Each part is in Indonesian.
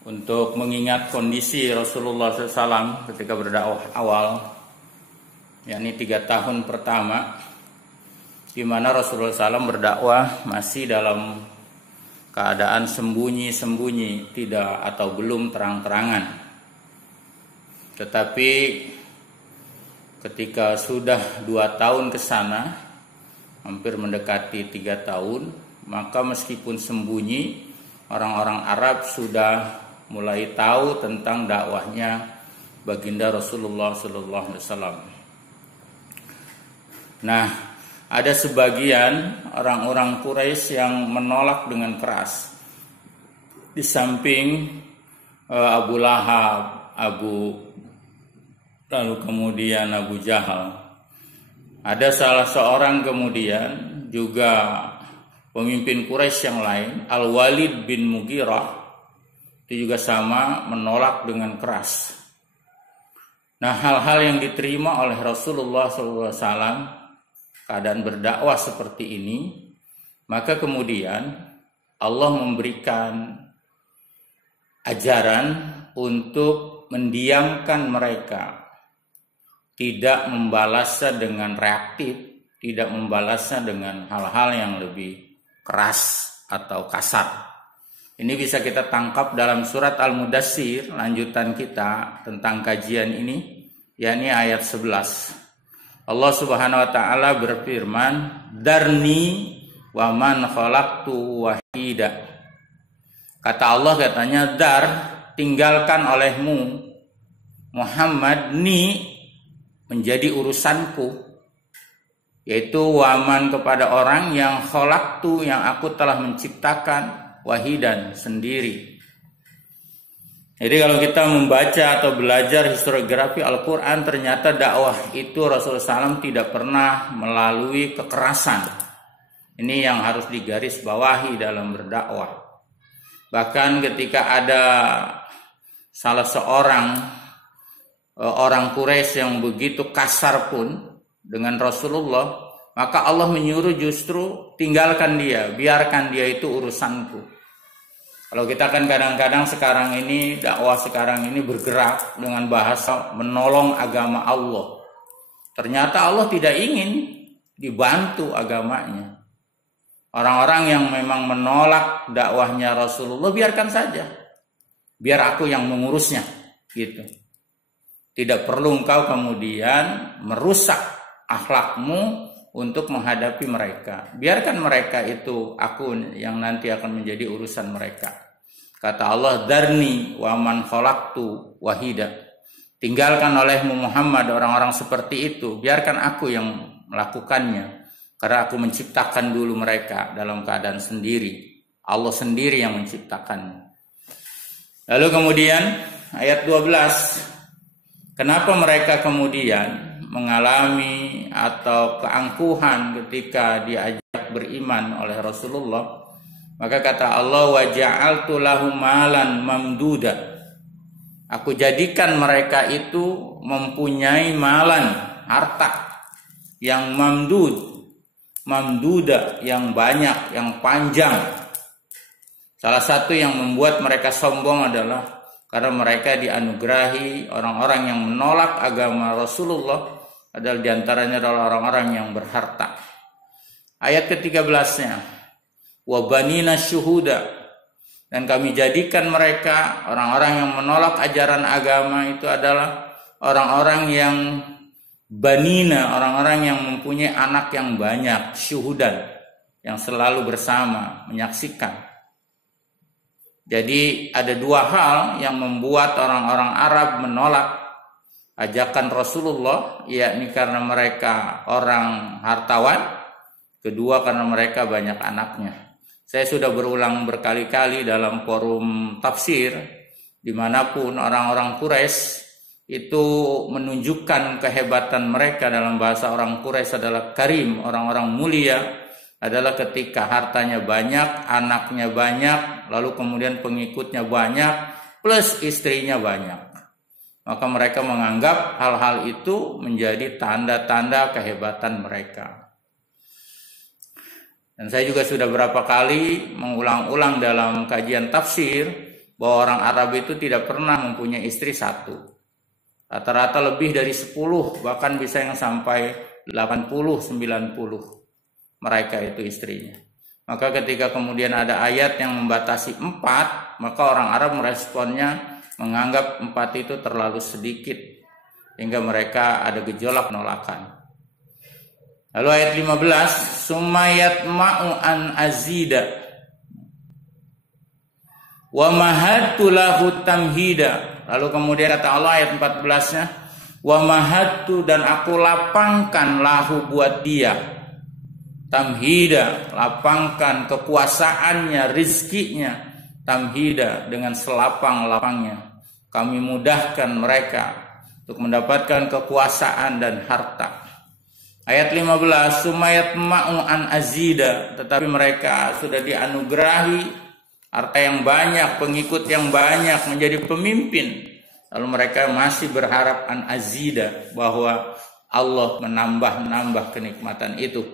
untuk mengingat kondisi Rasulullah SAW ketika berdakwah awal, yakni 3 tahun pertama, di mana Rasulullah SAW berdakwah masih dalam keadaan sembunyi-sembunyi, tidak atau belum terang-terangan. Tetapi ketika sudah 2 tahun ke sana, hampir mendekati 3 tahun, maka meskipun sembunyi, orang-orang Arab sudah mulai tahu tentang dakwahnya baginda Rasulullah SAW. Nah, ada sebagian orang-orang Quraisy yang menolak dengan keras. Di samping Abu Lahab, lalu kemudian Abu Jahal, ada salah seorang kemudian juga pemimpin Quraisy yang lain, Al-Walid bin Mughirah, itu juga sama menolak dengan keras. Nah, hal-hal yang diterima oleh Rasulullah SAW, keadaan berdakwah seperti ini, maka kemudian Allah memberikan ajaran untuk mendiamkan mereka, tidak membalasnya dengan reaktif, tidak membalasnya dengan hal-hal yang lebih keras atau kasar. Ini bisa kita tangkap dalam surat Al-Mudaththir, lanjutan kita tentang kajian ini, yakni ayat 11. Allah Subhanahu wa taala berfirman, "Darni wa man khalaqtu wahida." Kata Allah, katanya, dar, tinggalkan olehmu Muhammad, ni, menjadi urusanku, yaitu waman, kepada orang yang khalaqtu, yang aku telah menciptakan, wahidan, sendiri. Jadi kalau kita membaca atau belajar historiografi Al-Quran, ternyata dakwah itu Rasulullah SAW tidak pernah melalui kekerasan. Ini yang harus digarisbawahi dalam berdakwah. Bahkan ketika ada salah seorang orang Quraisy yang begitu kasar pun dengan Rasulullah, maka Allah menyuruh justru tinggalkan dia, biarkan dia, itu urusanku. Kalau kita kan kadang-kadang sekarang ini, dakwah sekarang ini bergerak dengan bahasa menolong agama Allah. Ternyata Allah tidak ingin dibantu agamanya. Orang-orang yang memang menolak dakwahnya Rasulullah, biarkan saja, biar aku yang mengurusnya, gitu. Tidak perlu engkau kemudian merusak akhlakmu untuk menghadapi mereka. Biarkan mereka itu, aku yang nanti akan menjadi urusan mereka. Kata Allah, "Darni wa man khalaqtu wahida." Tinggalkan olehmu Muhammad orang-orang seperti itu, biarkan aku yang melakukannya, karena aku menciptakan dulu mereka dalam keadaan sendiri. Allah sendiri yang menciptakannya. Lalu kemudian ayat 12, kenapa mereka kemudian mengalami atau keangkuhan ketika diajak beriman oleh Rasulullah? Maka kata Allah, "Wa ja'altu lahum malan mamduda." Aku jadikan mereka itu mempunyai malan, harta yang mamduda, yang banyak, yang panjang. Salah satu yang membuat mereka sombong adalah karena mereka dianugerahi orang-orang yang menolak agama Rasulullah, adalah diantaranya adalah orang-orang yang berharta. Ayat ke-13-nya, wa banina syuhuda, dan kami jadikan mereka, orang-orang yang menolak ajaran agama itu adalah orang-orang yang banina, orang-orang yang mempunyai anak yang banyak, syuhudan, yang selalu bersama menyaksikan. Jadi ada 2 hal yang membuat orang-orang Arab menolak ajakan Rasulullah, yakni karena mereka orang hartawan, kedua karena mereka banyak anaknya. Saya sudah berulang berkali-kali dalam forum tafsir, dimanapun orang-orang Quraisy itu menunjukkan kehebatan mereka. Dalam bahasa orang Quraisy adalah karim, orang-orang mulia, adalah ketika hartanya banyak, anaknya banyak, lalu kemudian pengikutnya banyak, plus istrinya banyak. Maka mereka menganggap hal-hal itu menjadi tanda-tanda kehebatan mereka. Dan saya juga sudah berapa kali mengulang-ulang dalam kajian tafsir bahwa orang Arab itu tidak pernah mempunyai istri satu. Rata-rata lebih dari 10, bahkan bisa yang sampai 80, 90 mereka itu istrinya. Maka ketika kemudian ada ayat yang membatasi 4, maka orang Arab meresponnya menganggap 4 itu terlalu sedikit, hingga mereka ada gejolak penolakan. Lalu ayat 15, sumayat ma'u an azida wa mahadtu lahu tamhida. Lalu kemudian kata Allah ayat 14-nya, wa mahadtu, dan aku lapangkan lahu buat dia, tamhida, lapangkan kekuasaannya, rizkinya, tamhida, dengan selapang-lapangnya. Kami mudahkan mereka untuk mendapatkan kekuasaan dan harta. Ayat 15, sumayat ma'u an azida, tetapi mereka sudah dianugerahi harta yang banyak, pengikut yang banyak, menjadi pemimpin. Lalu mereka masih berharap an azida, bahwa Allah menambah kenikmatan itu.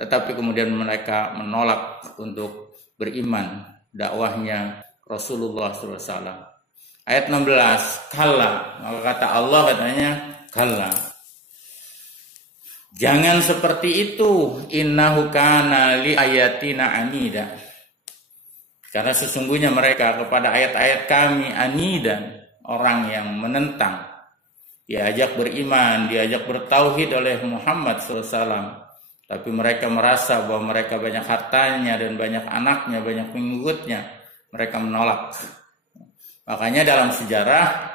Tetapi kemudian mereka menolak untuk beriman dakwahnya Rasulullah SAW. Ayat 16, kalla, maka kata Allah katanya, kalla, jangan seperti itu, innahu kana li ayatina anida. Karena sesungguhnya mereka kepada ayat-ayat kami anidan, orang yang menentang. Diajak beriman, diajak bertauhid oleh Muhammad SAW. Tapi mereka merasa bahwa mereka banyak hartanya dan banyak anaknya, banyak pengikutnya. Mereka menolak. Makanya dalam sejarah,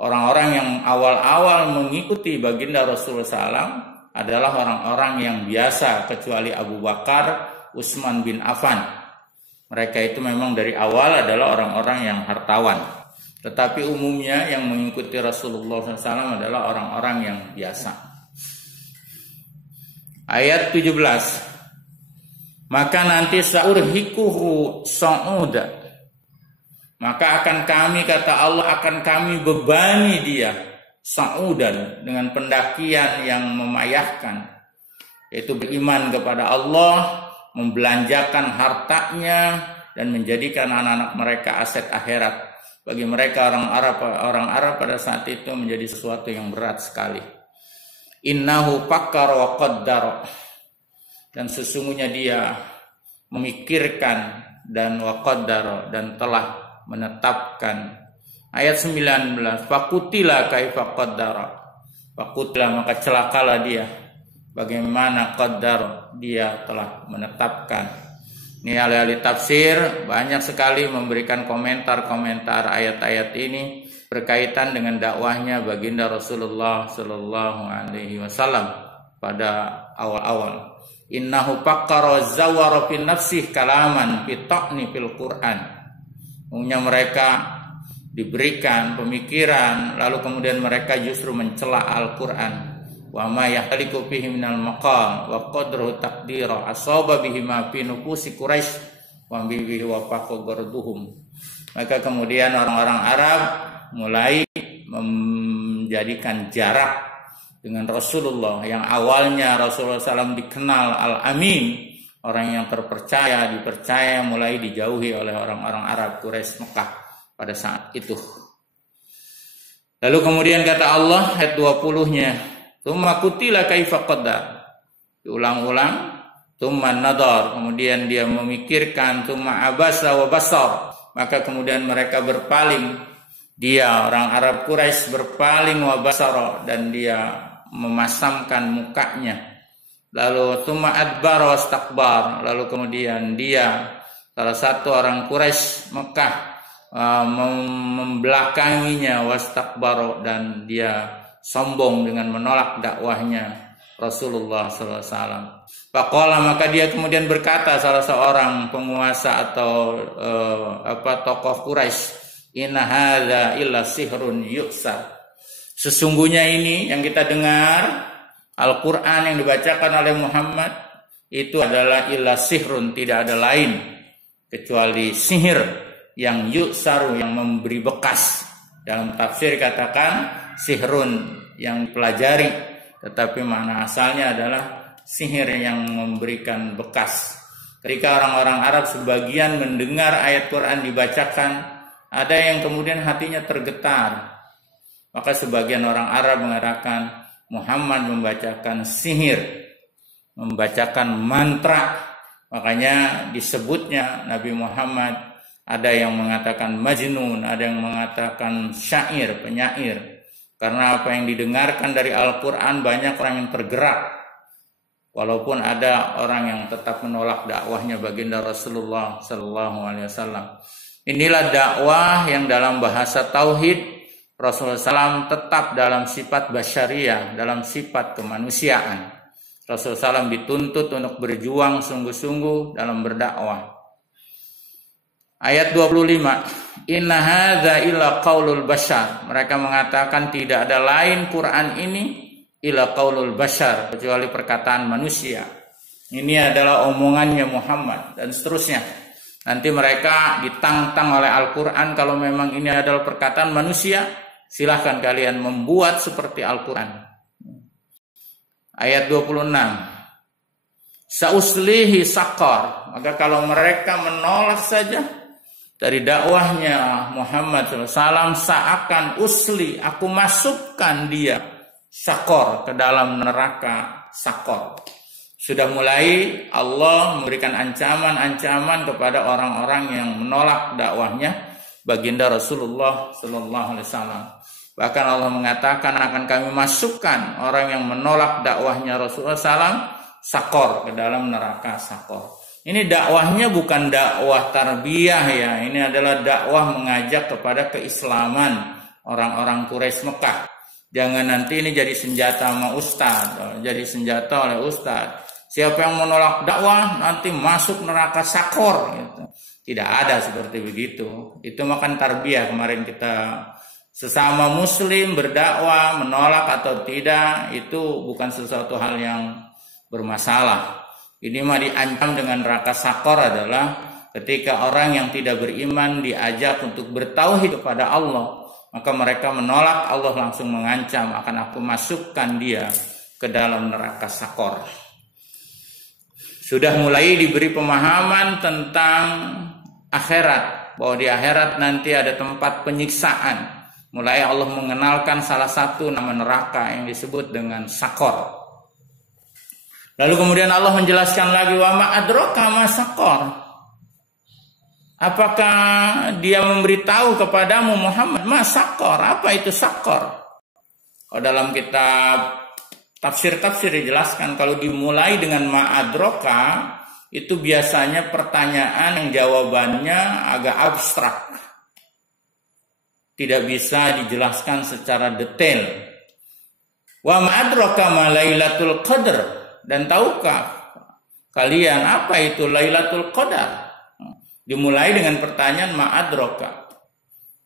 orang-orang yang awal-awal mengikuti baginda Rasulullah SAW adalah orang-orang yang biasa, kecuali Abu Bakar, Utsman bin Affan. Mereka itu memang dari awal adalah orang-orang yang hartawan. Tetapi umumnya yang mengikuti Rasulullah SAW adalah orang-orang yang biasa. Ayat 17, maka nanti saurhikuhu sa'uda, maka akan kami, kata Allah, akan kami bebani dia sa'udan, dengan pendakian yang memayahkan, yaitu beriman kepada Allah, membelanjakan hartanya, dan menjadikan anak-anak mereka aset akhirat. Bagi mereka orang Arab pada saat itu menjadi sesuatu yang berat sekali. Innahu fakkara wa qaddara, dan sesungguhnya dia memikirkan dan wa qaddara, dan telah menetapkan. Ayat 19, fakutila kaifa qaddara, fakutila, maka celakalah dia bagaimana qaddara, dia telah menetapkan. Ini ahli-ahli tafsir banyak sekali memberikan komentar-komentar ayat-ayat ini berkaitan dengan dakwahnya baginda Rasulullah Sallallahu Alaihi Wasallam pada awal-awal. Innahu fakkara zawara fi nafsih kalaman fi ta'ni fil Quran. Umumnya mereka diberikan pemikiran, lalu kemudian mereka justru mencela Al-Quran. Wa ma yahtaliku fihi minal maqal wa qadruhu taqdira asaba bihi ma fi nufusi Quraisy wa bihi wa faqagarduhum. Maka kemudian orang-orang Arab mulai menjadikan jarak dengan Rasulullah, yang awalnya Rasulullah SAW dikenal Al-Amin, orang yang terpercaya, dipercaya, mulai dijauhi oleh orang-orang Arab Quraisy Mekah pada saat itu. Lalu kemudian kata Allah ayat 20-nya, tsumma qutila kaifa qaddar, diulang-ulang, tsumma nadar, kemudian dia memikirkan, tsumma abasa wa basar, maka kemudian mereka berpaling. Dia orang Arab Quraisy berpaling wa basara, dan dia memasamkan mukanya. Lalu tsumma adbara wastakbar, lalu kemudian dia, salah satu orang Quraisy Mekah, membelakanginya, wastakbar, dan dia sombong dengan menolak dakwahnya Rasulullah SAW. Faqala, maka dia kemudian berkata, salah seorang penguasa atau tokoh Quraisy, inna hadza illa sihrun yu'sar. Sesungguhnya ini yang kita dengar, Al-Quran yang dibacakan oleh Muhammad, itu adalah illa sihrun, tidak ada lain kecuali sihir yang yu'saru, yang memberi bekas. Dalam tafsir katakan sihrun, yang pelajari, tetapi makna asalnya adalah sihir yang memberikan bekas. Ketika orang-orang Arab sebagian mendengar ayat Quran dibacakan, Ada yang kemudian hatinya tergetar. Maka sebagian orang Arab mengatakan Muhammad membacakan sihir, membacakan mantra. Makanya disebutnya Nabi Muhammad, ada yang mengatakan majnun, ada yang mengatakan syair, penyair. Karena apa yang didengarkan dari Al-Quran banyak orang yang tergerak. Walaupun ada orang yang tetap menolak dakwahnya baginda Rasulullah SAW. Inilah dakwah yang dalam bahasa tauhid Rasulullah SAW tetap dalam sifat basyariah, dalam sifat kemanusiaan. Rasulullah SAW dituntut untuk berjuang sungguh-sungguh dalam berdakwah. Ayat 25, Inna hadza illa qaulul bashar. Mereka mengatakan tidak ada lain Quran ini illa qaulul bashar, kecuali perkataan manusia. Ini adalah omongannya Muhammad dan seterusnya. Nanti mereka ditantang oleh Al-Quran, kalau memang ini adalah perkataan manusia, silahkan kalian membuat seperti Al-Quran. Ayat 26. Sauslihi sakor. Maka kalau mereka menolak saja dari dakwahnya Muhammad SAW, seakan usli, aku masukkan dia sakor, ke dalam neraka sakor. Sudah mulai Allah memberikan ancaman-ancaman kepada orang-orang yang menolak dakwahnya baginda Rasulullah SAW. Bahkan Allah mengatakan akan kami masukkan orang yang menolak dakwahnya Rasulullah SAW sakor, ke dalam neraka sakor. Ini dakwahnya bukan dakwah tarbiyah ya, ini adalah dakwah mengajak kepada keislaman orang-orang Quraisy Mekah. Jangan nanti ini jadi senjata sama ustadz, jadi senjata oleh ustadz. Siapa yang menolak dakwah nanti masuk neraka sakor gitu. Tidak ada seperti begitu. Itu makan tarbiyah. Kemarin kita sesama muslim berdakwah, menolak atau tidak, itu bukan sesuatu hal yang bermasalah. Ini mah diancam dengan neraka sakor adalah ketika orang yang tidak beriman diajak untuk bertauhid kepada Allah, maka mereka menolak, Allah langsung mengancam akan aku masukkan dia ke dalam neraka sakor. Sudah mulai diberi pemahaman tentang akhirat, bahwa di akhirat nanti ada tempat penyiksaan. Mulai Allah mengenalkan salah satu nama neraka yang disebut dengan sakor. Lalu kemudian Allah menjelaskan lagi, wa ma adraka ma sakor. Apakah dia memberitahu kepadamu Muhammad ma sakor? Apa itu sakor? Kalau dalam kitab tafsir-tafsir dijelaskan kalau dimulai dengan ma'adroka itu biasanya pertanyaan yang jawabannya agak abstrak. Tidak bisa dijelaskan secara detail. Wa ma'adroka ma Lailatul Qadar, dan tahukah kalian apa itu Lailatul Qadar? Dimulai dengan pertanyaan ma'adroka.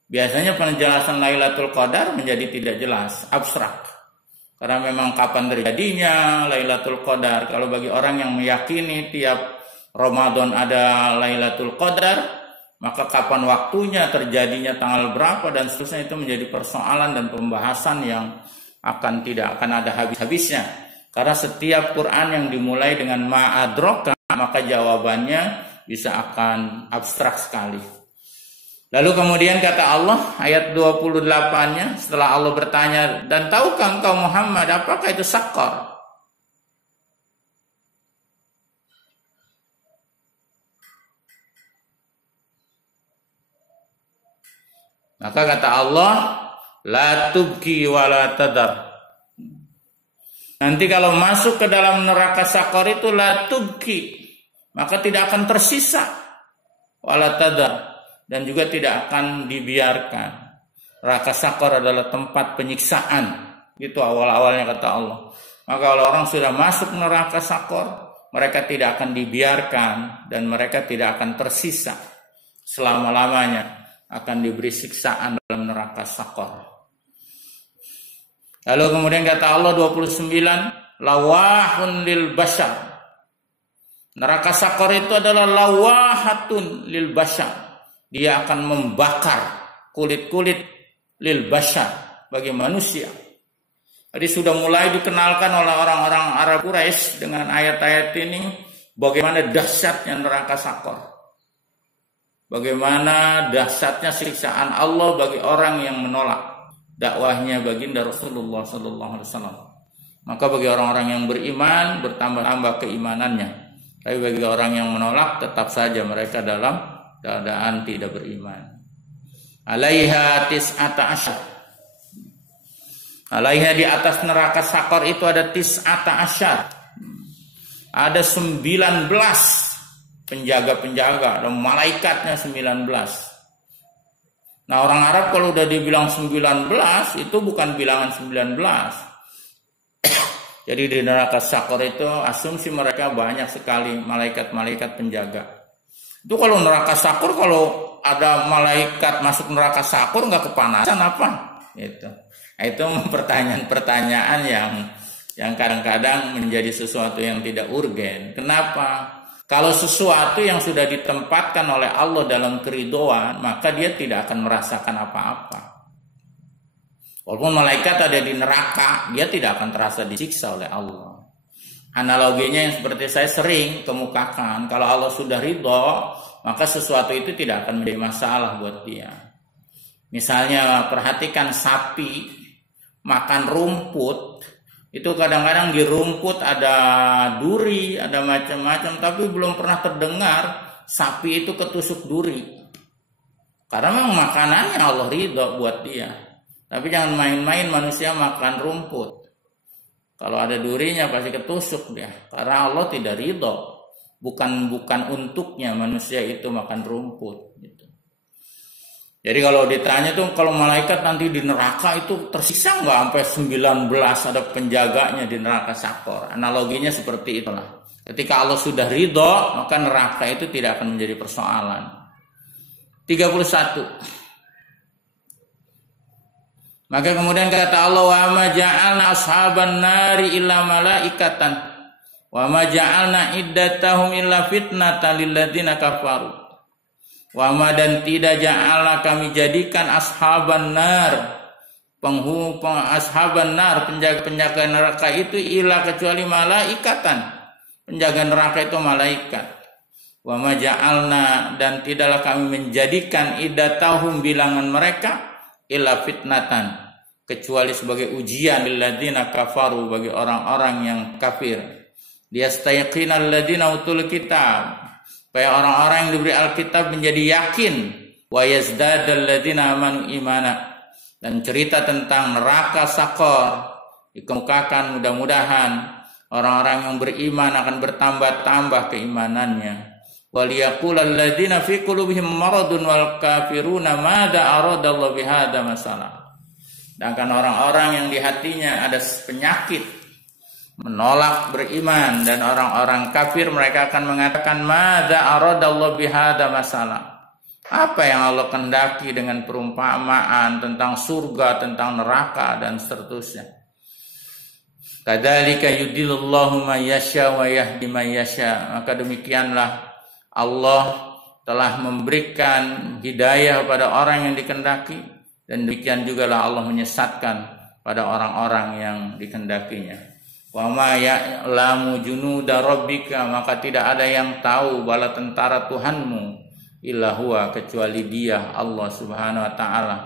Biasanya penjelasan Lailatul Qadar menjadi tidak jelas, abstrak. Karena memang kapan terjadinya Lailatul Qadar. Kalau bagi orang yang meyakini tiap Ramadan ada Lailatul Qadar, maka kapan waktunya, terjadinya tanggal berapa dan seterusnya, itu menjadi persoalan dan pembahasan yang tidak akan ada habis-habisnya. Karena setiap Quran yang dimulai dengan ma'adroka, maka jawabannya bisa akan abstrak sekali. Lalu kemudian kata Allah ayat 28-nya, setelah Allah bertanya, dan tahukah engkau Muhammad apakah itu sakor? Maka kata Allah, la tubki wa la tadar. Nanti kalau masuk ke dalam neraka sakor itu la tubki, maka tidak akan tersisa, wa la tadar, dan juga tidak akan dibiarkan. Neraka sakor adalah tempat penyiksaan. Itu awal-awalnya kata Allah. Maka kalau orang sudah masuk neraka sakor, mereka tidak akan dibiarkan dan mereka tidak akan tersisa. Selama-lamanya akan diberi siksaan dalam neraka sakor. Lalu kemudian kata Allah 29, lawahun lil bashar. Neraka sakor itu adalah lawahatun lil bashar. Dia akan membakar kulit-kulit lil bashar, bagi manusia. Jadi sudah mulai dikenalkan oleh orang-orang Arab Quraisy dengan ayat-ayat ini bagaimana dahsyatnya neraka sakor. bagaimana dahsyatnya siksaan Allah bagi orang yang menolak dakwahnya baginda Rasulullah sallallahu alaihi wasallam. Maka bagi orang-orang yang beriman bertambah-tambah keimanannya. Tapi bagi orang yang menolak tetap saja mereka dalam keadaan tidak beriman. Alaiha tis'ata asyar. Alaiha di atas neraka sakor itu ada tis'ata asyar. Ada 19 penjaga-penjaga dan malaikatnya 19. Nah, orang Arab kalau udah dibilang 19 itu bukan bilangan 19. Jadi di neraka sakor itu asumsi mereka banyak sekali malaikat-malaikat penjaga. Itu kalau neraka sakor, kalau ada malaikat masuk neraka sakor nggak kepanasan apa? Gitu. Itu pertanyaan-pertanyaan yang kadang-kadang menjadi sesuatu yang tidak urgen. Kenapa? Kalau sesuatu yang sudah ditempatkan oleh Allah dalam keridhaan, maka dia tidak akan merasakan apa-apa. Walaupun malaikat ada di neraka, dia tidak akan terasa disiksa oleh Allah. Analoginya yang seperti saya sering kemukakan, kalau Allah sudah ridho, maka sesuatu itu tidak akan menjadi masalah buat dia. Misalnya perhatikan sapi makan rumput, itu kadang-kadang di rumput ada duri, ada macam-macam, tapi belum pernah terdengar sapi itu ketusuk duri. Karena memang makanannya Allah ridho buat dia. Tapi jangan main-main manusia makan rumput. Kalau ada durinya pasti ketusuk dia. Karena Allah tidak ridho. Bukan untuknya manusia itu makan rumput. Gitu. Jadi kalau ditanya tuh, kalau malaikat nanti di neraka itu tersiksa nggak sampai 19 ada penjaganya di neraka sakor. Analoginya seperti itulah. Ketika Allah sudah ridho, maka neraka itu tidak akan menjadi persoalan. 31. Maka kemudian kata Allah, wa ma ja'alna ashaban nari illa malaikatan wa ma ja'alna iddatahum illa fitnatan lil ladzina kafaru. Wa ma, dan tidak ja'alna kami jadikan ashaban nar, ashaban nar, penjaga neraka itu illa kecuali malaikatan. Penjaga neraka itu malaikat. Wa ma ja'alna, dan tidaklah kami menjadikan iddatahum bilangan mereka illa fitnatan, kecuali sebagai ujian lil ladzina kafaru, bagi orang-orang yang kafir. Liyastayqinal ladzina utul kitab, supaya orang-orang yang diberi Alkitab menjadi yakin. Wa yazdadal ladzina amanu imana, dan cerita tentang neraka sakor dikemukakan, mudah-mudahan orang-orang yang beriman akan bertambah-tambah keimanannya. Waliyaqulal ladzina fi qulubihim maradun wal kafiruna madza aradallahu bihadza masalah. Sedangkan orang-orang yang di hatinya ada penyakit menolak beriman, dan orang-orang kafir mereka akan mengatakan madza aradallahu bihadza masalah. Apa yang Allah kehendaki dengan perumpamaan tentang surga, tentang neraka dan seterusnya. Kadzalika yudillullahu may yasha wa yahdi may yasha. Maka demikianlah Allah telah memberikan hidayah pada orang yang dikehendaki, dan demikian juga lah Allah menyesatkan pada orang-orang yang dikehendakinya. Wa ma ya'lamu junuda rabbika, maka tidak ada yang tahu bala tentara Tuhanmu illa huwa, kecuali Dia, Allah Subhanahu wa taala.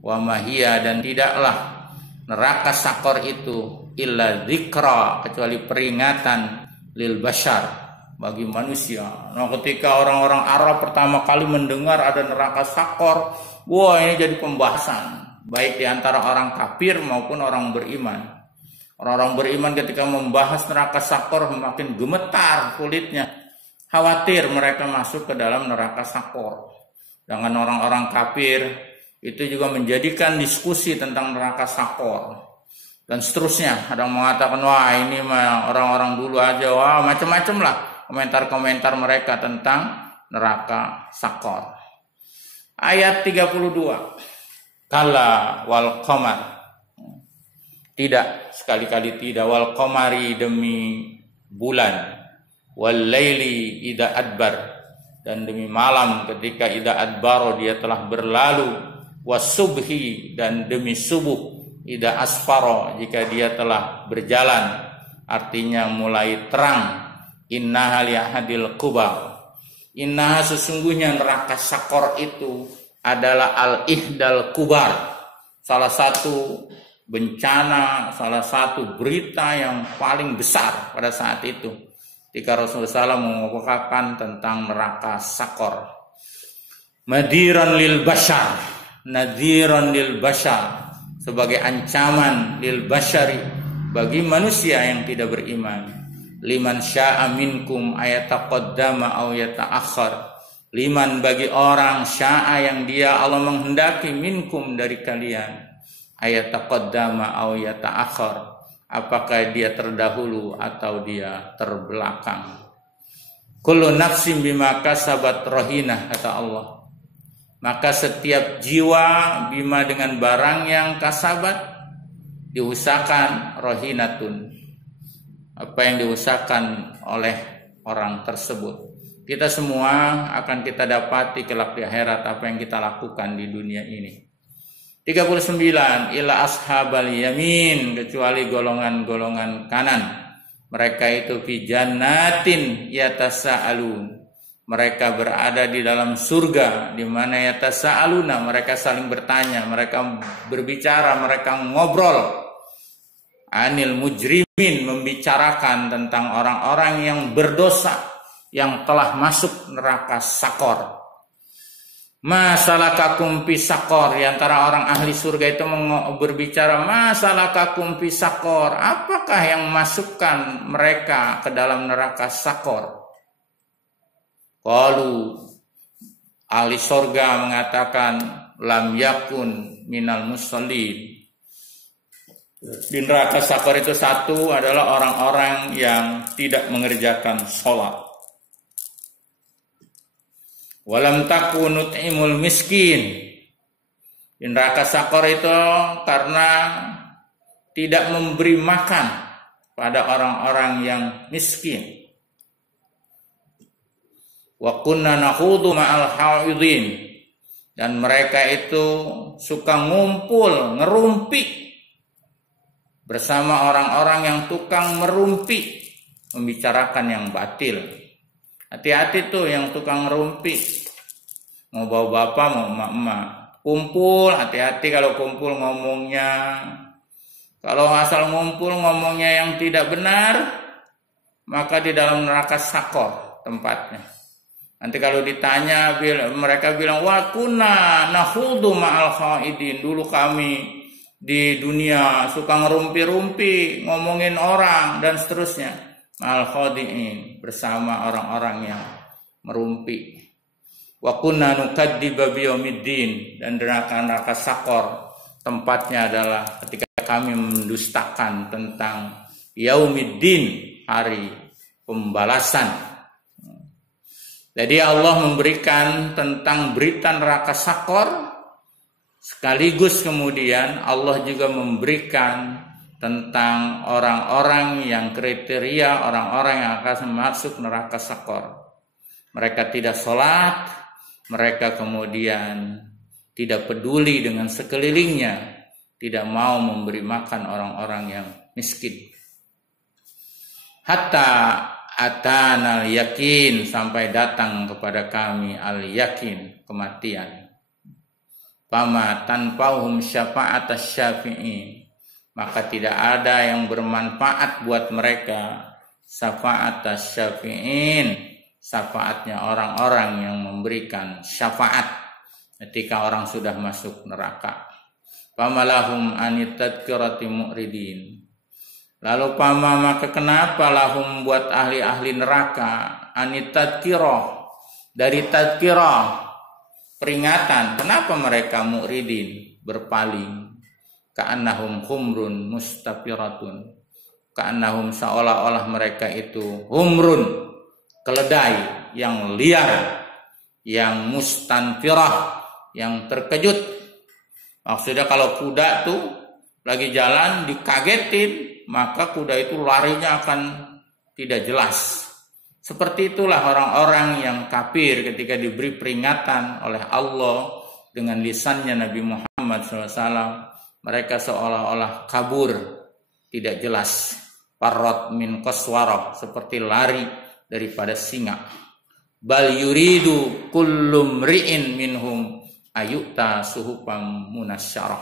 Wa ma hiya, dan tidaklah neraka sakor itu illa dzikra, kecuali peringatan lil bashar, bagi manusia. Nah, ketika orang-orang Arab pertama kali mendengar ada neraka sakor, wah, ini jadi pembahasan baik di antara orang kafir maupun orang beriman. Orang-orang beriman ketika membahas neraka sakor makin gemetar kulitnya, khawatir mereka masuk ke dalam neraka sakor. Dengan orang-orang kafir itu juga menjadikan diskusi tentang neraka sakor dan seterusnya. Ada yang mengatakan, wah ini mah orang-orang dulu aja, wah macam-macam lah komentar-komentar mereka tentang neraka sakor. Ayat 32. Kala wal qamar. Tidak, sekali-kali tidak. Wal qamari, demi bulan. Wal laili idza adbar, dan demi malam ketika idza adbaro, dia telah berlalu. Was subhi, dan demi subuh idza asfaro, jika dia telah berjalan, artinya mulai terang. Innaha liahadil kubar, Inna sesungguhnya neraka sakor itu adalah al-ihdal kubar, salah satu bencana, salah satu berita yang paling besar pada saat itu ketika Rasulullah SAW mengungkapkan tentang neraka sakor. Madiran lil bashar, nadhiran lil bashar, sebagai ancaman lil bashari, bagi manusia yang tidak beriman. Liman sya'a minkum ayataqaddama aw yata'akhkhar, liman bagi orang sya'a yang dia Allah menghendaki minkum dari kalian, ayataqaddama aw yata'akhkhar, apakah dia terdahulu atau dia terbelakang. Kullu nafsin bima kasabat rahinah, kata Allah. Maka setiap jiwa bima dengan barang yang kasabat diusahakan, rahinatun, apa yang diusahakan oleh orang tersebut. Kita semua akan kita dapati kelak di akhirat apa yang kita lakukan di dunia ini. 39, ila ashabal yamin, kecuali golongan-golongan kanan. Mereka itu fi jannatin yatasaalun, mereka berada di dalam surga di mana yatasaaluna, mereka saling bertanya, mereka berbicara, mereka ngobrol. Anil mujrimin, membicarakan tentang orang-orang yang berdosa yang telah masuk neraka sakor. Masalakakum fi sakor, di antara orang ahli surga itu berbicara, masalakakum fi sakor, apakah yang masukkan mereka ke dalam neraka sakor? Qalu, ahli surga mengatakan, lam yakun minal musallin. Di neraka sakor itu satu adalah orang-orang yang tidak mengerjakan sholat. Walam takun nut'imul miskin. Di neraka sakor itu karena tidak memberi makan pada orang-orang yang miskin. Wa kunna nakhudu ma'al haidin, dan mereka itu suka ngumpul, ngerumpi bersama orang-orang yang tukang merumpi, membicarakan yang batil. Hati-hati tuh yang tukang ngerumpi, mau bawa bapak mau emak-emak, kumpul, hati-hati kalau kumpul ngomongnya. Kalau asal ngumpul ngomongnya yang tidak benar, maka di dalam neraka sakor tempatnya. Nanti kalau ditanya mereka bilang, wa kunna nakhudu ma'al khaidin, dulu kami di dunia suka ngerumpi-rumpi, ngomongin orang dan seterusnya. Ma'al khadi'in, bersama orang-orang yang merumpi. Wa kunna nukadziba biyaumiddin, dan neraka sakor tempatnya adalah ketika kami mendustakan tentang yaumiddin, hari pembalasan. Jadi Allah memberikan tentang berita neraka sakor, sekaligus kemudian Allah juga memberikan tentang orang-orang yang kriteria orang-orang yang akan masuk neraka sakor. Mereka tidak sholat, mereka kemudian tidak peduli dengan sekelilingnya, tidak mau memberi makan orang-orang yang miskin. Hatta atana al-yakin, sampai datang kepada kami al-yakin, kematian. Fama tanfa'uhum syafa'atas syafi'in, maka tidak ada yang bermanfaat buat mereka syafa'atas syafi'in, syafaatnya orang-orang yang memberikan syafaat ketika orang sudah masuk neraka. Famalahum anit tadhkirati mu'ridin, lalu maka kenapa lahum buat ahli-ahli neraka anit tadhkirah, dari tadhkirah peringatan, kenapa mereka mu'ridin, berpaling? Ka'annahum humrun mustafiratun, ka'annahum, seolah-olah mereka itu humrun, keledai yang liar, yang mustanfirah, yang terkejut. Maksudnya kalau kuda tuh lagi jalan dikagetin, maka kuda itu larinya akan tidak jelas. Seperti itulah orang-orang yang kafir ketika diberi peringatan oleh Allah dengan lisannya Nabi Muhammad SAW. Mereka seolah-olah kabur, tidak jelas. Parrot min qaswarah, seperti lari daripada singa. Bal yuridu kullum ri'in minhum ayuta suhufam munasyarah.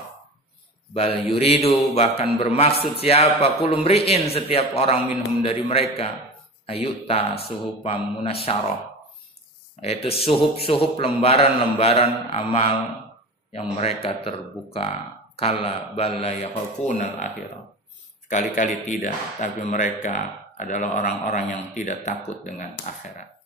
Bal yuridu, bahkan bermaksud siapa, kullum ri'in, setiap orang, minhum, dari mereka, ayuta suhufam munasyarah, yaitu suhuf-suhuf, lembaran-lembaran amal yang mereka terbuka. Kala bal la yakhafunal akhirah. Sekali-kali tidak, tapi mereka adalah orang-orang yang tidak takut dengan akhirat.